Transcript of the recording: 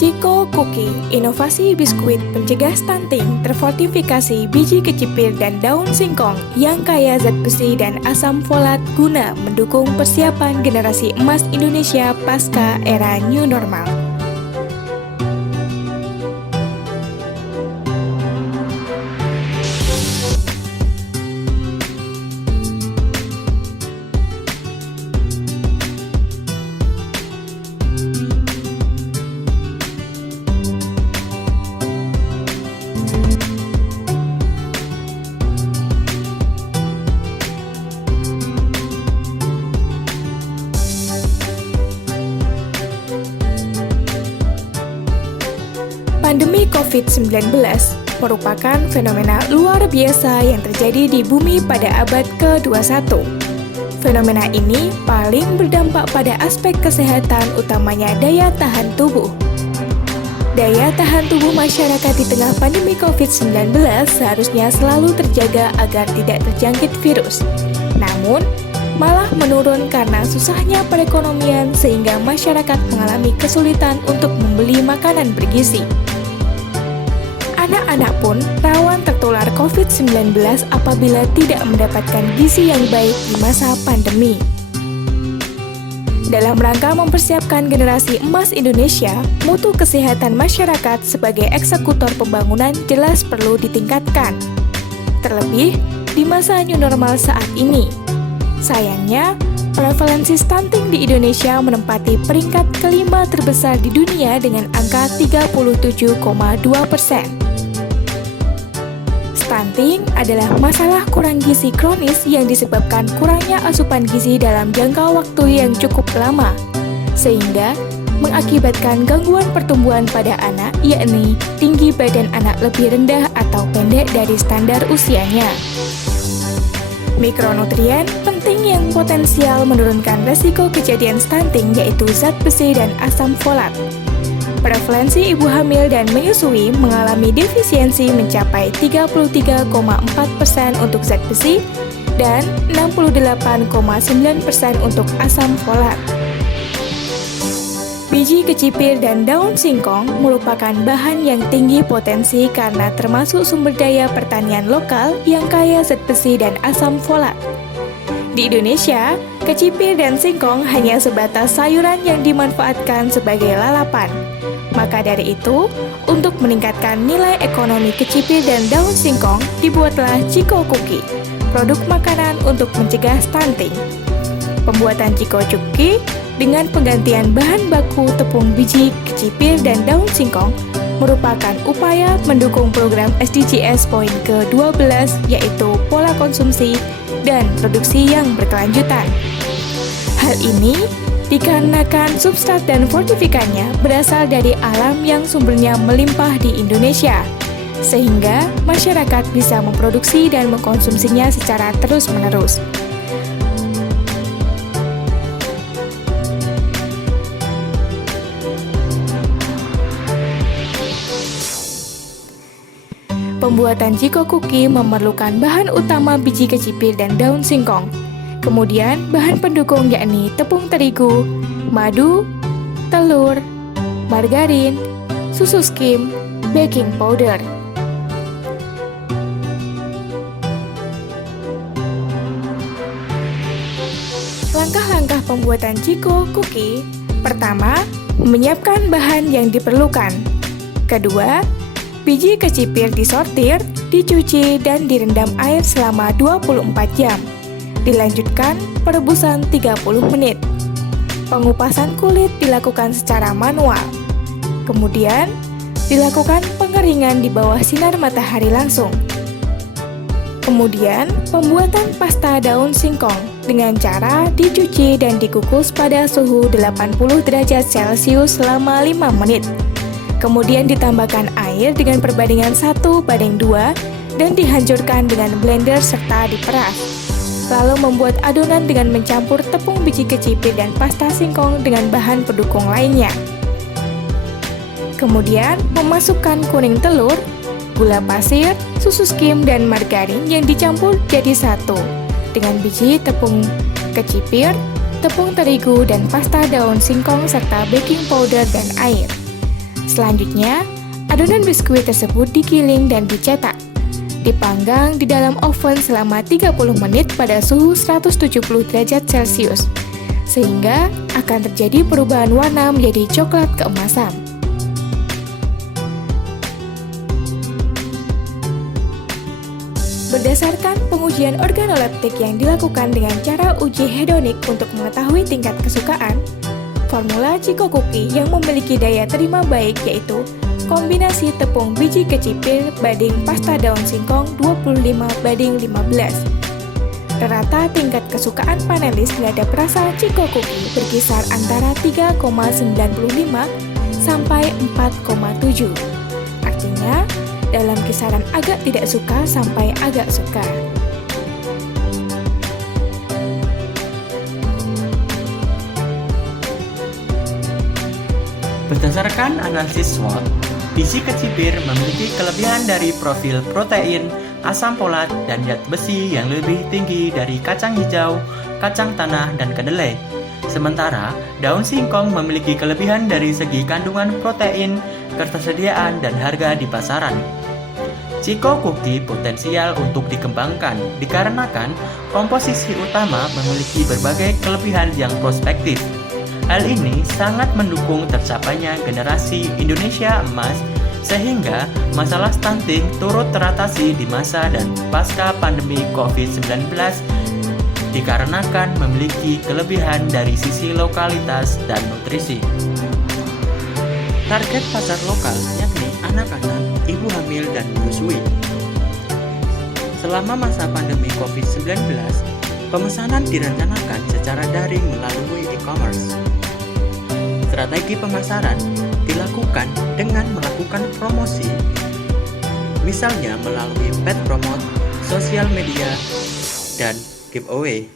Chico Cookie, inovasi biskuit pencegah stunting terfortifikasi biji kecipir dan daun singkong yang kaya zat besi dan asam folat guna mendukung persiapan generasi emas Indonesia pasca era new normal. Pandemi COVID-19 merupakan fenomena luar biasa yang terjadi di bumi pada abad ke-21. Fenomena ini paling berdampak pada aspek kesehatan, utamanya daya tahan tubuh. Daya tahan tubuh masyarakat di tengah pandemi COVID-19 seharusnya selalu terjaga agar tidak terjangkit virus. Namun, malah menurun karena susahnya perekonomian sehingga masyarakat mengalami kesulitan untuk membeli makanan bergizi. Anak-anak pun rawan tertular COVID-19 apabila tidak mendapatkan gizi yang baik di masa pandemi. Dalam rangka mempersiapkan generasi emas Indonesia, mutu kesehatan masyarakat sebagai eksekutor pembangunan jelas perlu ditingkatkan. Terlebih di masa new normal saat ini. Sayangnya, prevalensi stunting di Indonesia menempati peringkat kelima terbesar di dunia dengan angka 37,2%. Stunting adalah masalah kurang gizi kronis yang disebabkan kurangnya asupan gizi dalam jangka waktu yang cukup lama, sehingga mengakibatkan gangguan pertumbuhan pada anak, yakni tinggi badan anak lebih rendah atau pendek dari standar usianya. Mikronutrien penting yang potensial menurunkan resiko kejadian stunting yaitu zat besi dan asam folat. Prevalensi ibu hamil dan menyusui mengalami defisiensi mencapai 33,4% untuk zat besi dan 68,9% untuk asam folat. Biji kecipir dan daun singkong merupakan bahan yang tinggi potensi karena termasuk sumber daya pertanian lokal yang kaya zat besi dan asam folat. Di Indonesia, kecipir dan singkong hanya sebatas sayuran yang dimanfaatkan sebagai lalapan. Maka dari itu, untuk meningkatkan nilai ekonomi kecipir dan daun singkong, dibuatlah Chico Cookie, produk makanan untuk mencegah stunting. Pembuatan Chico Cookie dengan penggantian bahan baku tepung biji kecipir dan daun singkong merupakan upaya mendukung program SDGs poin ke-12 yaitu pola konsumsi dan produksi yang berkelanjutan. Hal ini dikarenakan substrat dan fortifikannya berasal dari alam yang sumbernya melimpah di Indonesia, sehingga masyarakat bisa memproduksi dan mengkonsumsinya secara terus-menerus. Pembuatan Chico Cookie memerlukan bahan utama biji kecipir dan daun singkong. Kemudian bahan pendukung yakni tepung terigu, madu, telur, margarin, susu skim, baking powder. Langkah-langkah pembuatan Chico Cookie. Pertama, menyiapkan bahan yang diperlukan. Kedua, biji kecipir disortir, dicuci, dan direndam air selama 24 jam. Dilanjutkan perebusan 30 menit. Pengupasan kulit dilakukan secara manual. Kemudian, dilakukan pengeringan di bawah sinar matahari langsung. Kemudian, pembuatan pasta daun singkong dengan cara dicuci dan dikukus pada suhu 80 derajat Celcius selama 5 menit. Kemudian ditambahkan air dengan perbandingan 1:2 dan dihancurkan dengan blender serta diperas. Lalu membuat adonan dengan mencampur tepung biji kecipir dan pasta singkong dengan bahan pendukung lainnya. Kemudian memasukkan kuning telur, gula pasir, susu skim, dan margarin yang dicampur jadi satu dengan biji tepung kecipir, tepung terigu, dan pasta daun singkong serta baking powder dan air. Selanjutnya, adonan biskuit tersebut digiling dan dicetak. Dipanggang di dalam oven selama 30 menit pada suhu 170 derajat Celcius, sehingga akan terjadi perubahan warna menjadi coklat keemasan. Berdasarkan pengujian organoleptik yang dilakukan dengan cara uji hedonik untuk mengetahui tingkat kesukaan, formula Chico Cookie yang memiliki daya terima baik yaitu kombinasi tepung biji kecipir banding pasta daun singkong 25:15. Rata tingkat kesukaan panelis terhadap rasa Chico Cookie berkisar antara 3,95 sampai 4,7. Artinya, dalam kisaran agak tidak suka sampai agak suka. Berdasarkan analisis SWOT, biji kecipir memiliki kelebihan dari profil protein, asam folat, dan zat besi yang lebih tinggi dari kacang hijau, kacang tanah, dan kedelai. Sementara, daun singkong memiliki kelebihan dari segi kandungan protein, ketersediaan, dan harga di pasaran. Chico Cookie potensial untuk dikembangkan dikarenakan komposisi utama memiliki berbagai kelebihan yang prospektif. Hal ini sangat mendukung tercapainya generasi Indonesia emas sehingga masalah stunting turut teratasi di masa dan pasca pandemi COVID-19 dikarenakan memiliki kelebihan dari sisi lokalitas dan nutrisi. Target pasar lokal yakni anak-anak, ibu hamil, dan menyusui. Selama masa pandemi COVID-19, pemesanan direncanakan secara daring melalui e-commerce. Strategi pemasaran dilakukan dengan melakukan promosi, misalnya melalui paid promote, sosial media, dan giveaway.